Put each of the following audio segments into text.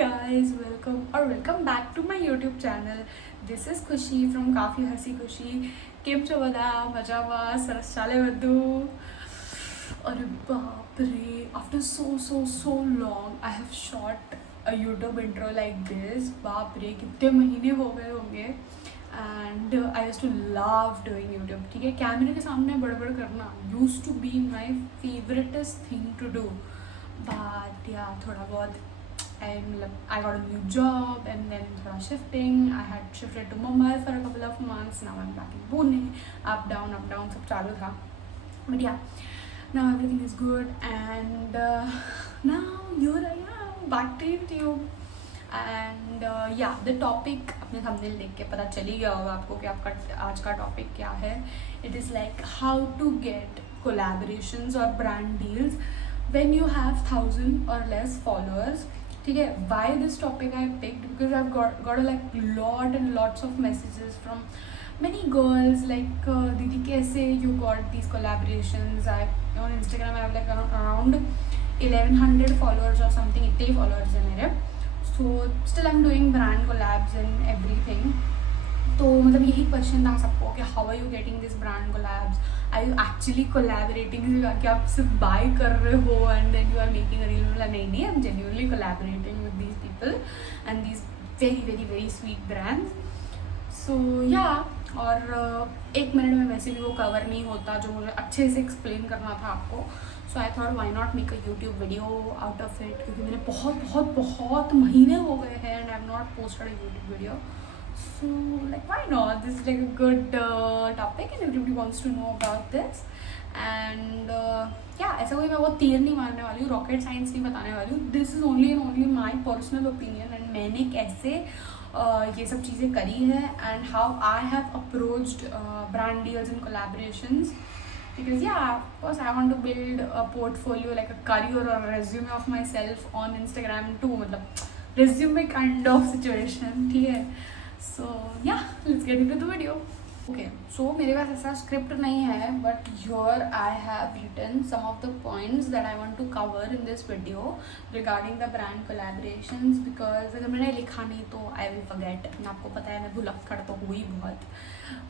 guys, welcome back to my YouTube channel. This is Khushi from Kafi Hasi Khushi. केम छो बदा मजावा सरस चाले बद्दू. अरे बाप रे, after so long I have shot a YouTube intro like this. बाप रे कितने महीने हो गए होंगे. And I used to love doing YouTube. ठीक है, कैमरे के सामने बड़बड़ करना used to be my favoriteest thing to do. But yeah, थोड़ा बहुत I got a new job and then थोड़ा shifting. I had shifted to Mumbai for a couple of months. Now I'm back in Pune. Up down सब चालू था. But yeah, now everything is good and now here I am back to YouTube. And yeah, the topic अपने thumbnail देख के पता चल ही गया होगा आपको कि आपका आज का topic क्या है. It is like how to get collaborations or brand deals when you have 1,000 or less followers. ठीक है, why this topic I picked because I've got like lot and lots of messages from many girls like दीदी कैसे you got these collaborations. On Instagram I have like around 1,100 followers or something. इतने followers हैं मेरे. So still I'm doing brand collabs and everything. तो मतलब यही question था सबको कि how are you getting this brand collabs, are you actually collaborating, कि आप सिर्फ बाय कर रहे हो and then you are making a reel. नहीं, I am genuinely collaborating with these people and these very sweet brands. So yeah, और एक minute में वैसे भी वो कवर नहीं होता जो मुझे अच्छे से एक्सप्लेन करना था आपको. So I thought why not make a YouTube video out of it, क्योंकि मैंने बहुत महीने हो गए हैं and I have not posted a YouTube video. So like why not, this is like a good topic and everybody wants to know about this. And yeah, ऐसा कोई मैं बहुत तीर नहीं मारने वाली हूँ, रॉकेट साइंस नहीं बताने वाली हूँ. This is only my personal opinion and मैंने कैसे ये सब चीज़ें करी है and how I have approached brand deals and collaborations. Because yeah, of course I want to build a portfolio, like a career or a resume of myself on Instagram too. मतलब resume kind of situation, ठीक है. So yeah, let's get into the video. Okay, so मेरे पास ऐसा script नहीं है, but here I have written some of the points that I want to cover in this video regarding the brand collaborations. Because अगर मैंने लिखा नहीं तो I will forget. आपको पता है मैं भुलक्कड़ तो हुई बहुत.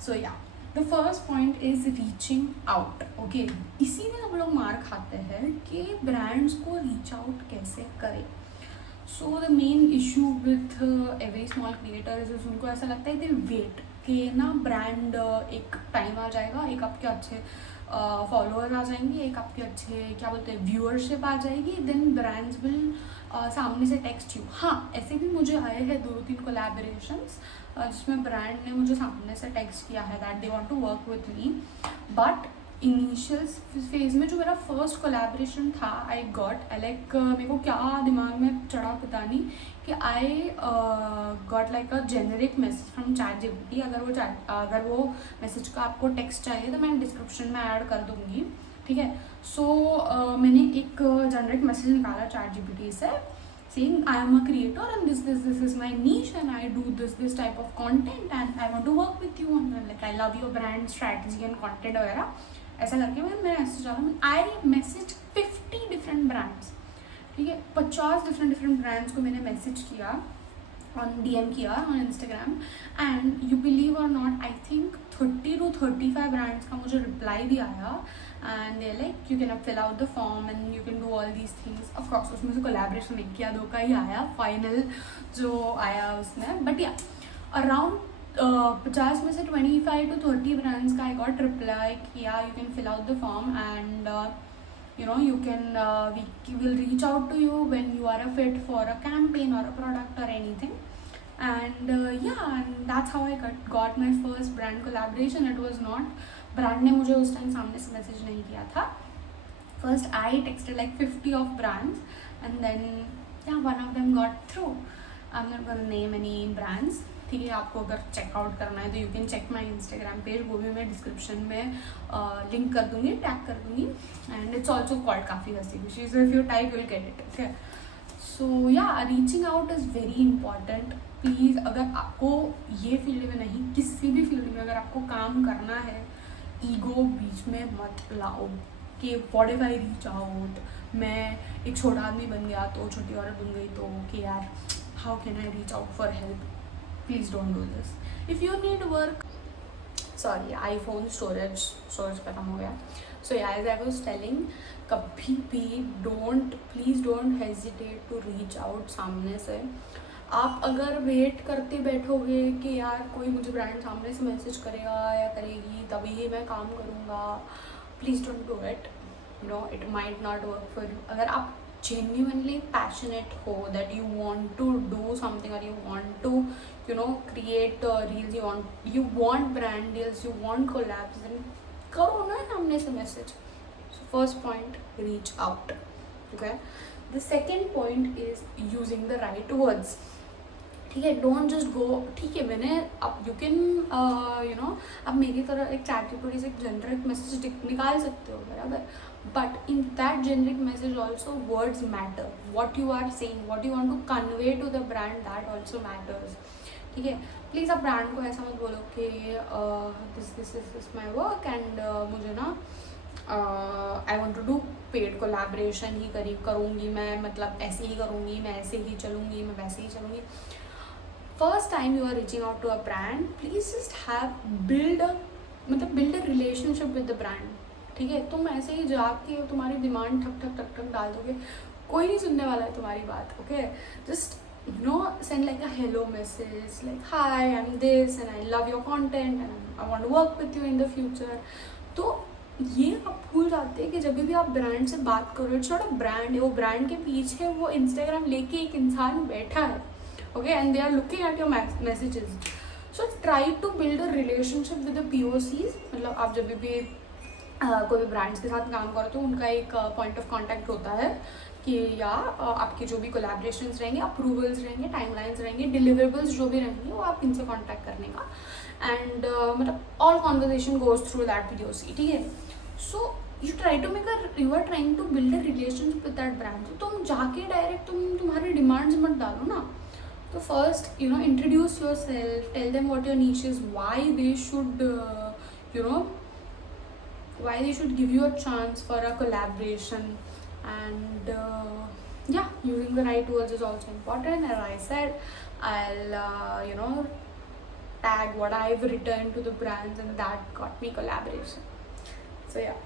So yeah, the first point is reaching out. Okay, इसी में हम लोग मार खाते हैं कि brands को reach out कैसे करें. So the main issue with every small creator is उनको ऐसा लगता है they wait कि ना ब्रांड एक टाइम आ जाएगा, एक आपके अच्छे फॉलोअर आ जाएंगे, एक आपके अच्छे क्या बोलते हैं व्यूअरशिप आ जाएगी, देन ब्रांड्स विल सामने से टेक्स्ट यू. हाँ, ऐसे भी मुझे आए हैं 2-3 कोलैबोरेशंस जिसमें ब्रांड ने मुझे सामने से टेक्स्ट किया है that they want to work with me. But initial phase में जो मेरा फर्स्ट कोलैबोरेशन था आई गॉट लाइक मेरे को क्या दिमाग में चढ़ा पता नहीं कि I got like a generic message from ChatGPT. अगर वो मैसेज का आपको टेक्स्ट चाहिए तो मैं डिस्क्रिप्शन में ऐड कर दूँगी, ठीक है. सो मैंने एक जेनरिक मैसेज निकाला ChatGPT से saying I am a creator and this is my niche and I do this type of content and I want to work with you and like I love your brand strategy and content वगैरह. ऐसा करके मैं message डाला. I message 50 different brands, ठीक है, 50 different brands को मैंने message किया, ऑन DM किया on Instagram. And you believe or not, I think 30 to 35 brands का मुझे रिप्लाई भी आया and they like you can fill out the form and you can do all these things. Of course उसमें से collaboration एक या दो का ही आया फाइनल जो आया उसमें. बट या अराउंड 50 में से 25 to 30 ब्रांड्स का आई गॉट रिप्लाई किया you can fill out the form and you know you can we will reach out to you when you are a fit for a campaign or a product or anything. And yeah, and that's how I got my first brand collaboration. It was not brand ने मुझे उस time सामने से message नहीं किया था. First I texted like 50 of brands and then yeah, one of them got through. I'm not gonna name any brands, ठीक है. आपको अगर चेकआउट करना है तो you can check my Instagram page, वो भी मैं डिस्क्रिप्शन में लिंक कर दूँगी, टैग कर दूँगी. एंड इट्स ऑल्सो कॉल्ड काफ़ी हसी खुशी, so if you type will get it, ठीक है. सो या, reaching out is very important. Please अगर आपको ये फील्ड में नहीं, किसी भी फील्ड में अगर आपको काम करना है, ईगो बीच में मत लाओ कि what if I reach out, मैं एक छोटा आदमी बन गया तो छोटी औरत बन गई तो कि यार how can I reach out for help? Please don't do this. If you need work, sorry, iPhone storage खत्म हो गया. So yeah, as I was telling, कभी भी please don't hesitate to reach out सामने से. आप अगर वेट करते बैठोगे कि यार कोई मुझे ब्रांड सामने से मैसेज करेगा या करेगी तभी ही मैं काम करूँगा, please don't do it. It might not work for you. अगर आप genuinely passionate हो that you want to do something or you want to create reels, you want brand deals, you want collabs, then करो ना सामने से message. So first point, reach out. Okay, the second point is using the right words. ठीक है, don't just go. ठीक है, मैंने अब यू कैन अब मेरी तरह एक चैटजीपीटी से एक जेनरिक मैसेज निकाल सकते हो बराबर, but in that generic message also words matter. What you are saying, what you want to convey to the brand, that also matters. ठीक है, प्लीज़ आप ब्रांड को ऐसा मत बोलो कि this is my work and मुझे ना I want to do paid collaboration ही करूँगी मैं, मतलब ऐसे ही करूँगी मैं, ऐसे ही चलूँगी मैं, वैसे ही चलूँगी. First time you are reaching out to a brand, please just build a relationship with the brand. ठीक है, तुम ऐसे ही जाके तुम्हारी डिमांड ठक ठक ठक ठक डाल दोगे, कोई नहीं सुनने वाला है तुम्हारी बात. Okay, just send like a hello message like hi, I'm this and I love your content and I want to work with you in the future. तो ये आप भूल जाते हैं कि जब भी आप ब्रांड से बात करो, इट्स नॉट अ ब्रांड. वो ब्रांड के पीछे वो इंस्टाग्राम लेके एक इंसान बैठा है. Okay, and they are looking at your messages. So try to build a relationship with the POCs. मतलब आप जब भी कोई भी ब्रांड्स के साथ काम करो तो उनका एक पॉइंट ऑफ कांटेक्ट होता है कि या आपके जो भी कोलैबोरेशंस रहेंगे, अप्रूवल्स रहेंगे, टाइमलाइंस रहेंगे, डिलीवरेबल्स जो भी रहेंगे वो आप इनसे कांटेक्ट करने का. एंड मतलब all conversation goes through that POC. ठीक है, so you are trying to build a relationship with that brand. तुम जाके डायरेक्ट तुम्हारी डिमांड्स मत डालो ना. So first, introduce yourself, tell them what your niche is, why they should, why they should give you a chance for a collaboration, and using the right words is also important. As I said, I'll, tag what I've written to the brands, and that got me collaboration. So yeah,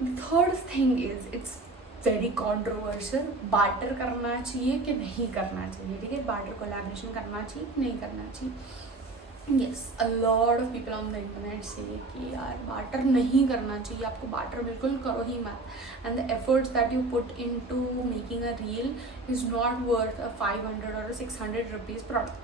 the third thing is it's very controversial. Barter करना चाहिए कि नहीं करना चाहिए. ठीक है, barter collaboration करना चाहिए कि नहीं करना चाहिए. Yes, a lot of people on the internet से कि यार बार्टर नहीं करना चाहिए, आपको बार्टर बिल्कुल करो ही मत. And the efforts that you put in to making a reel is not worth a 500 or a 600 rupees product.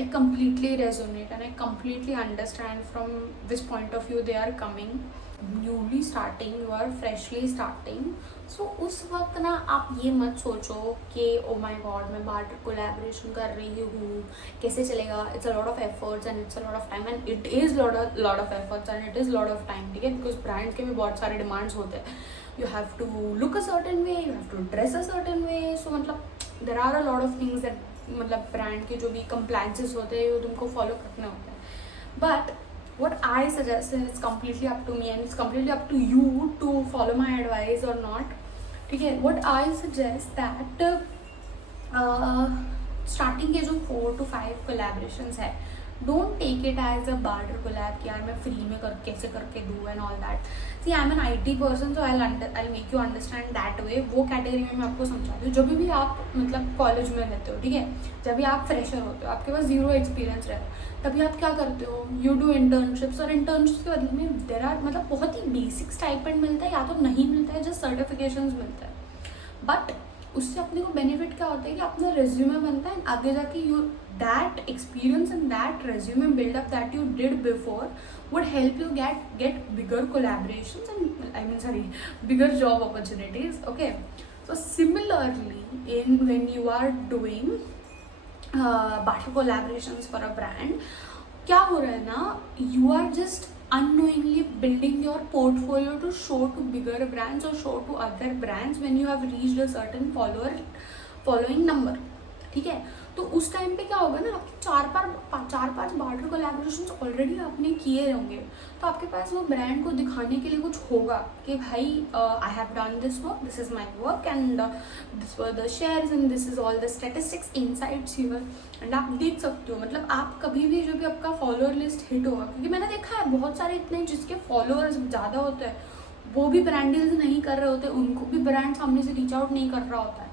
I completely resonate and I completely understand from this point of view they are coming. Newly starting, you are freshly starting. So उस वक्त ना आप ये मत सोचो कि oh my god मैं barter collaboration कर रही हूँ, कैसे चलेगा. It's a lot of efforts and it's a lot of time and it is lot of efforts and it is lot of time. ठीक है, बिकॉज ब्रांड्स के भी बहुत सारे डिमांड्स होते हैं. You have to look a certain way, you have to dress a certain way. So मतलब there are a lot of things that मतलब ब्रांड के जो भी कंप्लायंसेस होते हैं वो तुमको फॉलो करने होते हैं. But what I suggest, and it's completely up to me and it's completely up to you to follow my advice or not. Okay, what I suggest that starting के जो 4 to 5 collaborations है, don't take it as a barter collab कि यार मैं free में कैसे करके दूँ and all that. See, I'm an IT person, so I'll make you understand that way. वो कैटेगरी में मैं आपको समझाती हूँ. जब भी आप मतलब कॉलेज में रहते हो, ठीक है, जब भी आप फ्रेशर होते हो, आपके पास ज़ीरो एक्सपीरियंस रहता है, तभी आप क्या करते हो, यू डू इंटर्नशिप्स. और इंटर्नशिप्स के बदले में देर आर मतलब बहुत ही बेसिक स्टाइपेंड मिलता है या तो नहीं मिलता है, जस्ट सर्टिफिकेशंस मिलता है. बट उससे अपने को बेनिफिट क्या होता है कि अपना रेज्यूमे बनता है. आगे जाके you that experience and that resume buildup that you did before would help you get bigger collaborations and bigger job opportunities. Okay, so similarly when you are doing barter collaborations for a brand, क्या हो रहा है ना, you are just unknowingly building your portfolio to show to bigger brands or show to other brands when you have reached a certain following number. ठीक है, तो उस time पे क्या होगा ना, आपके चार पांच बार्टर कोलैबोरेशंस ऑलरेडी आपने किए होंगे, तो आपके पास वो ब्रांड को दिखाने के लिए कुछ होगा कि भाई I have done this work, this is my work and this were the shares and this is all the statistics insides here, and आप देख सकते हो। मतलब आप कभी भी जो भी आपका फॉलोअर लिस्ट हिट होगा, क्योंकि मैंने देखा है बहुत सारे इतने जिसके फॉलोअर्स ज़्यादा होते हैं वो भी ब्रांड डील्स नहीं कर रहे होते, उनको भी ब्रांड सामने से रीच आउट नहीं कर रहा होता है।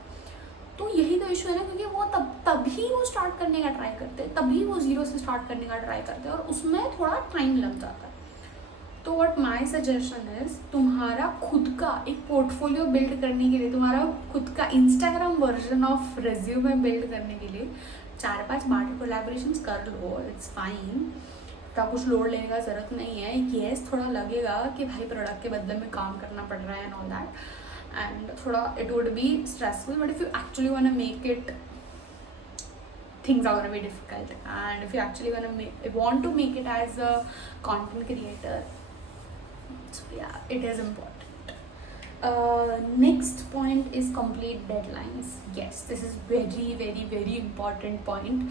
तो यही तो इशू है ना, क्योंकि वो तभी वो स्टार्ट करने का ट्राई करते हैं, तभी वो जीरो से स्टार्ट करने का ट्राई करते हैं, और उसमें थोड़ा टाइम लग जाता है। तो व्हाट माय सजेशन इज, तुम्हारा खुद का एक पोर्टफोलियो बिल्ड करने के लिए, तुम्हारा खुद का Instagram version of resume build करने के लिए 4-5 बार्टर कोलैबोरेशंस कर लो, इट्स फाइन। का कुछ लोड लेने का ज़रूरत नहीं है। येस, थोड़ा लगेगा कि भाई प्रोडक्ट के बदले में काम करना पड़ रहा है and all that, and thoda it would be stressful, but if you actually want to make it, things are going to be difficult, and if you actually want to make it as a content creator, so yeah, it is important. Next point is complete deadlines. Yes, this is very very very important point.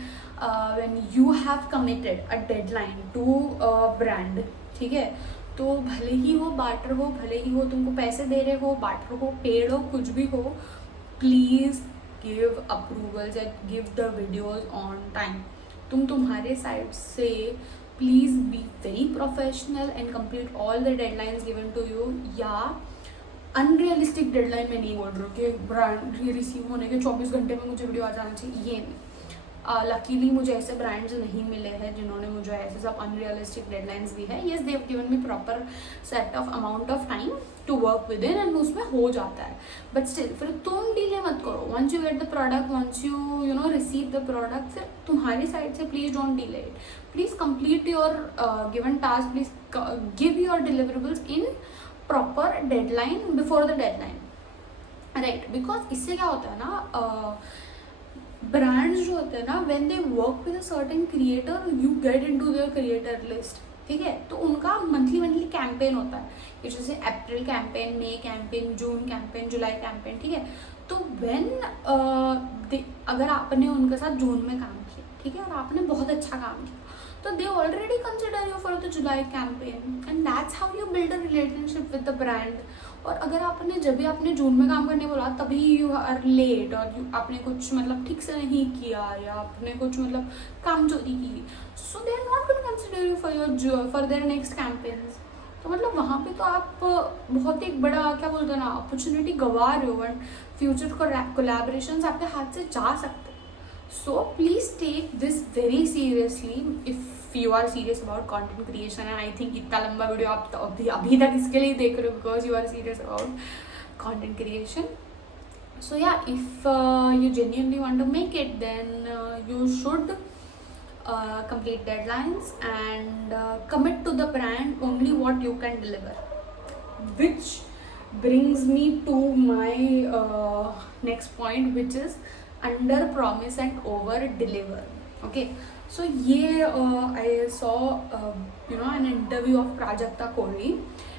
When you have committed a deadline to a brand, ठीक है, तो भले ही वो barter हो, भले ही वो तुमको पैसे दे रहे हो, बार्टर हो, पेड हो, कुछ भी हो, please give approvals and give the videos on time. तुम्हारे साइड से please be very professional and complete all the deadlines given to you. या अनरियलिस्टिक डेडलाइन में नहीं बोल रही हूँ कि ब्रांड रिसीव होने के 24 घंटे में मुझे वीडियो आ जाना चाहिए, ये नहीं। लकीली मुझे ऐसे ब्रांड्स नहीं मिले हैं जिन्होंने मुझे ऐसे सब अनरियलिस्टिक डेडलाइंस दी है। Yes, they have given me proper set of amount of time to work within, and उसमें हो जाता है, बट स्टिल फिर तुम डिले मत करो। Once you get the product, once you receive the product, फिर तुम्हारी साइड से please don't delay it, please complete your given task, please give your deliverables in proper deadline, before the deadline, right. Because इससे क्या होता है ना, brands जो होते हैं ना, when they work with a certain creator, you get into their creator list, ठीक है। तो उनका मंथली कैंपेन होता है, जैसे अप्रैल कैंपेन, मई कैंपेन, जून कैंपेन, जुलाई कैंपेन, ठीक है। तो व्हेन अगर आपने उनके साथ जून में काम किया, ठीक है, और आपने बहुत अच्छा काम किया, तो they already consider you for the July campaign, and that's how you build a relationship with the brand. और अगर आपने जब भी आपने जून में काम करने बोला तभी यू आर लेट, और आपने कुछ मतलब ठीक से नहीं किया, या आपने कुछ मतलब काम चोरी की, so they are not going to consider you for their next campaigns. तो मतलब वहाँ पे तो आप बहुत एक बड़ा क्या बोलते हैं ना, अपॉर्चुनिटी गंवा रहे हो, एंड फ्यूचर कोलैबोरेशंस आपके हाथ से जा सकते। So please take this very seriously if you are serious about content creation, and I think इतना लंबा वीडियो आप अभी तक इसके लिए देख रहे हो because you are serious about content creation. So yeah, if you genuinely want to make it, then you should complete deadlines and commit to the brand only what you can deliver, which brings me to my next point, which is under promise and over deliver. Okay, so ये I saw an interview of Prajakta Kohli.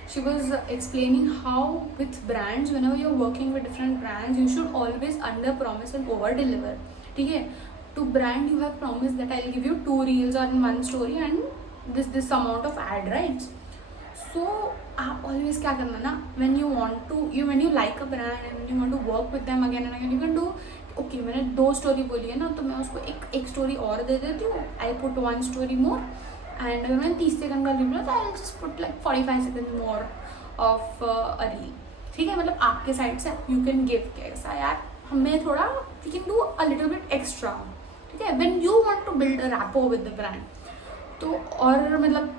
She was explaining how with brands, whenever you're working with different brands, you should always under promise and over deliver, ठीक है। To brand you have promised that I'll give you 2 reels on 1 story and this amount of ad rights. So आप always क्या करना ना, when you like a brand and when you want to work with them again and again, you can do okay, मैंने 2 story बोली है ना, तो मैं उसको एक स्टोरी और दे देती हूँ, I put 1 story more, and अगर मैंने 30 सेकंड का रील बोला तो I just put like 45 second more of a reel, ठीक है। मतलब आपके साइड से यू कैन गिव कैसा यार, हमें थोड़ा we can do a little bit extra, ठीक है, when you want to build a rapport with the brand. तो और मतलब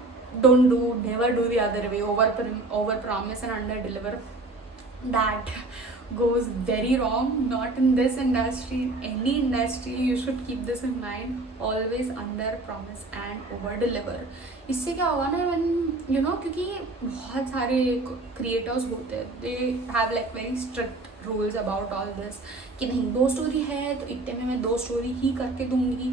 never do the other way, over promise and under deliver, that goes very wrong, not in this industry, in any industry. You should keep this in mind, always under promise and over deliver. इससे क्या होगा ना, when क्योंकि बहुत सारे creators होते हैं, they have like very strict rules about all this कि नहीं 2 स्टोरी है तो इतने में मैं 2 स्टोरी ही करके दूंगी,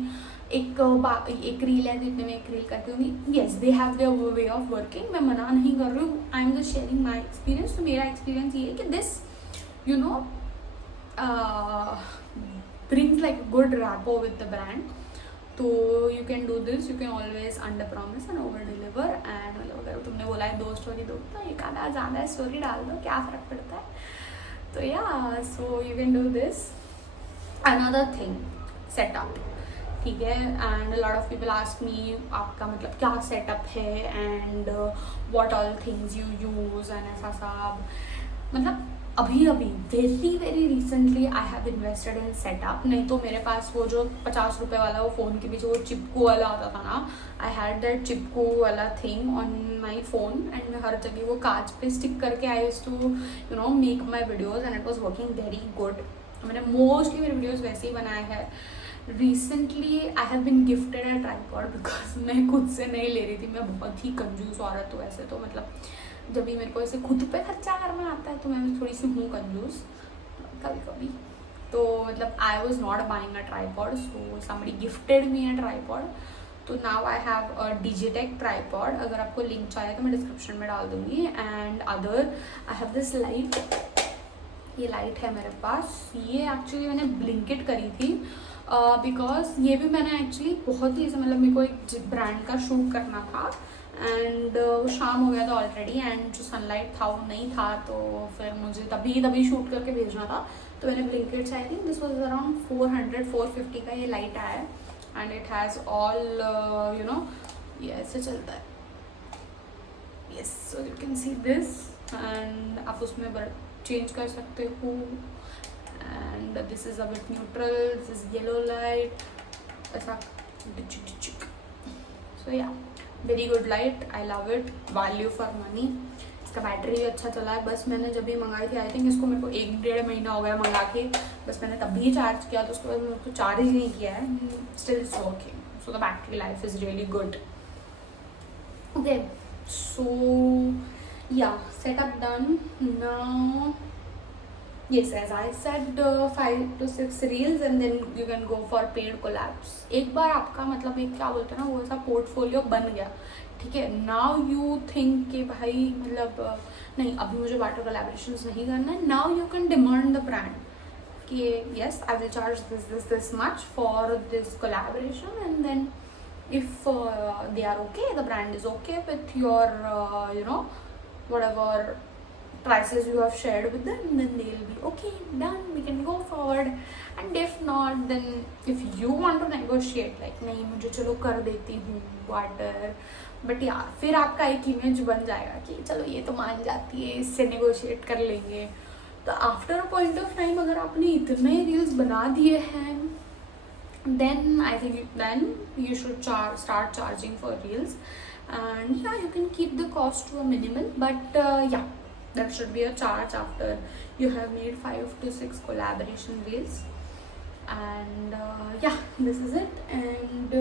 एक रील है तो इतने में एक रील करके दूंगी। Yes, they have their way of working, मैं मना नहीं कर रही हूँ, I am just sharing my experience. तो मेरा एक्सपीरियंस ये है कि this brings like a good rapport with the brand. तो you can do this, you can always under promise and over deliver. and मतलब अगर तुमने बोला है 2 स्टोरी दो तो एक आधा ज़्यादा स्टोरी डाल दो, क्या फ़र्क पड़ता है. तो या so you can do this. Another thing, setup. ठीक है. And lot of people ask me आपका मतलब क्या सेटअप है and what all things you use and ऐसा सब. मतलब अभी very recently I have invested in setup. नहीं तो मेरे पास वो जो 50 रुपये वाला वो फ़ोन के पीछे वो चिपकू वाला आता था ना, आई हैड दैट चिपकू वाला thing on my phone and मैं हर जगह वो कांच पे स्टिक करके I used to you know make my videos and it was working very good. मैंने मोस्टली मेरे वीडियोज़ वैसे ही बनाए हैं. Recently I have been gifted a tripod because मैं खुद से नहीं ले रही थी. मैं बहुत ही कंजूस औरत हूँ वैसे तो. मतलब जब भी मेरे को ऐसे खुद पे खर्चा करना आता है तो मैं थोड़ी सी हूँ कंजूस कभी कभी. तो मतलब I was not buying a tripod, so somebody gifted me a tripod. तो now I have a Digitek tripod. अगर आपको लिंक चाहिए तो मैं डिस्क्रिप्शन में डाल दूँगी. And other I have this light. ये लाइट है मेरे पास. ये एक्चुअली मैंने ब्लिंकिट करी थी बिकॉज ये भी मैंने एक्चुअली बहुत ही मतलब मेरे को एक ब्रांड का शूट करना था एंड वो शाम हो गया था ऑलरेडी एंड जो सनलाइट था वो नहीं था. तो फिर मुझे तभी शूट करके भेजना था. तो मैंने ब्लिंकिट से I think this was around 450 का ये लाइट आया है. And it has all you know ये ऐसे चलता है. Yes, so you can see this and आप उसमें चेंज कर सकते हो. And this is a bit neutral, this is yellow light ऐसा. सो या very good light, I love it. Value for money. इसका बैटरी भी अच्छा चला है. बस मैंने जब भी मंगाई थी आई थिंक इसको मेरे को 1-1.5 महीना हो गया मंगा के. बस मैंने तभी चार्ज किया तो उसके बाद मैंने उसको चार्ज ही नहीं किया है. Still it's working. So the battery life is really good. Okay, so ya setup done. Now yes, as I said 5 to 6 reels and then you can go for paid collabs. एक बार आपका मतलब एक क्या बोलते हैं ना वो ऐसा पोर्टफोलियो बन गया. ठीक है. नाउ यू थिंक कि भाई मतलब नहीं अभी मुझे वाटर कोलैबोरेशंस नहीं करना है. Now you can demand the brand कि yes I will charge this much for this collaboration and then if they are okay, the brand is okay with your you know whatever prices you have shared with them, then they'll be okay, done, we can go forward. And if not, then if you want to negotiate like नहीं मुझे चलो कर देती हूँ water, but यार फिर आपका एक इमेज बन जाएगा कि चलो ये तो मान जाती है, इससे नेगोशिएट कर लेंगे. तो after a point of time अगर आपने इतने रील्स बना दिए हैं then I think then you should start charging for reels. And yeah, you can keep the cost to a minimal, but yeah, there should be a charge after you have made 5 to 6 collaboration reels. And yeah, this is it. And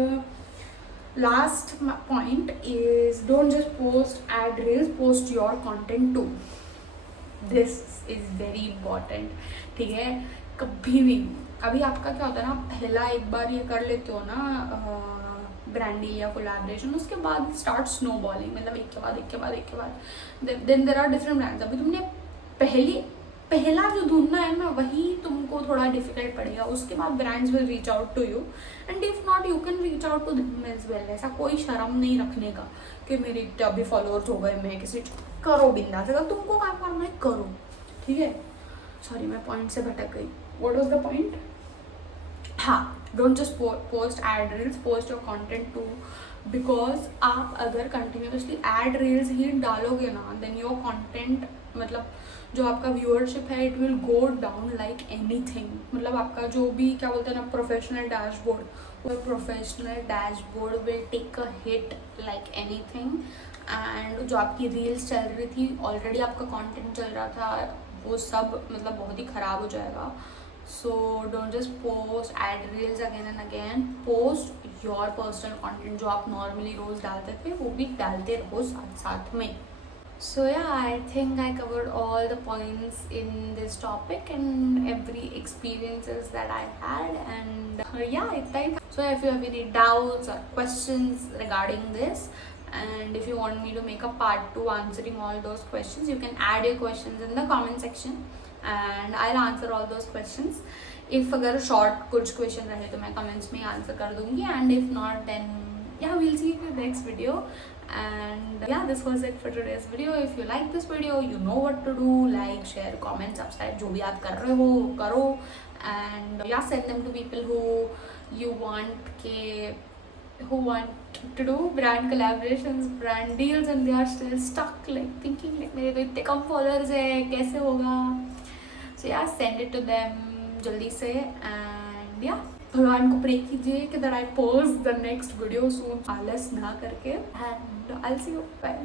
last point is don't just post ad reels, post your content too. This is very important. ठीक है. कभी भी अभी आपका क्या होता है ना, पहला एक बार ये कर लेते हो ना ब्रांड डील या कोलैबोरेशन, उसके बाद स्टार्ट स्नोबॉलिंग. मतलब एक के बाद then there are different brands. अभी तुमने पहला जो ढूंढना है ना वही तुमको थोड़ा डिफिकल्ट पड़ेगा. उसके बाद brands will reach out to you and if not you can reach out to them as well. ऐसा कोई शर्म नहीं रखने का कि मेरे इतने अभी फॉलोअर्स हो गए, मैं किसी करो बिंदास. अगर तुमको काम करना है करो. ठीक है. सॉरी मैं पॉइंट से भटक गई. What was the point? हाँ, don't just post ad reels, post your content too. Because आप अगर कंटिन्यूसली एड रील्स ही डालोगे ना देन योर कंटेंट मतलब जो आपका व्यूअरशिप है it will go down like anything. मतलब आपका जो भी क्या बोलते हैं ना प्रोफेशनल डैशबोर्ड, वो professional dashboard will take a hit like anything. And जो आपकी रील्स चल रही थी ऑलरेडी आपका कंटेंट चल रहा था वो सब मतलब बहुत ही ख़राब हो जाएगा. So don't just post ad reels again and again. Post your personal content जो आप normally रोज डालते थे वो भी डालते रहो साथ में. So yeah, I think I covered all the points in this topic and every experiences that I had. And yeah, इतना ही था. So if you have any doubts or questions regarding this, and if you want me to make a part 2 answering all those questions, you can add your questions in the comment section and I'll answer all those questions. If अगर short कुछ question रहे तो मैं comments में answer कर दूंगी, and if not then yeah, we'll see you in the next video. And yeah, this was it for today's video. If you like this video, you know what to do: like, share, comment, subscribe, जो भी आप कर रहे हो करो. And yeah, send them to people who you want who want to do brand collaborations, brand deals, and they are still stuck like thinking like मेरे तो इतने कम followers है, कैसे होगा. So yeah, send it to them जल्दी से. And yeah, भगवान को प्रे कीजिए कि that I post the next video soon, आलस ना करके. And I will see you, bye.